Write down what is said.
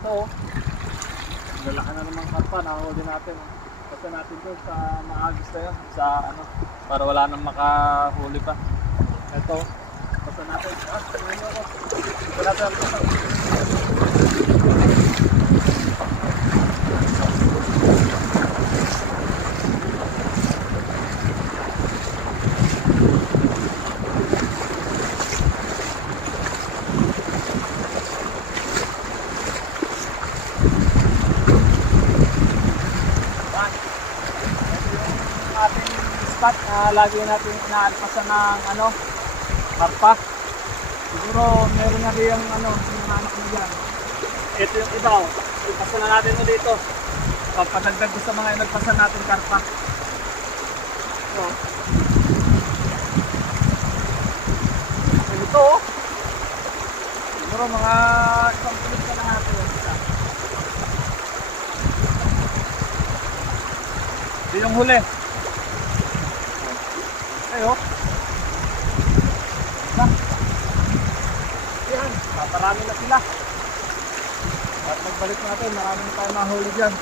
Ito oh. Lalaki na naman karpa, nakahuli natin. Basta natin doon sa maagos na yun, sa ano, para wala nang makahuli pa. Ito, basta natin. Tingnan ako. Basta natin ang basta. Spot na lagi natin inaalpasan ng ano, karpa. Siguro meron na rin yung ano, hinahanap mo dyan. Ito yung iba, ipasan na natin ito dito. Pagpadagdag ko sa mga inagpasan natin karpa. So, ito oh. Siguro mga isang pulis na natin. Ito yung huli. Ayo. Yan, paparami na sila. At magbalik natin, marami na tayo mahuli dyan.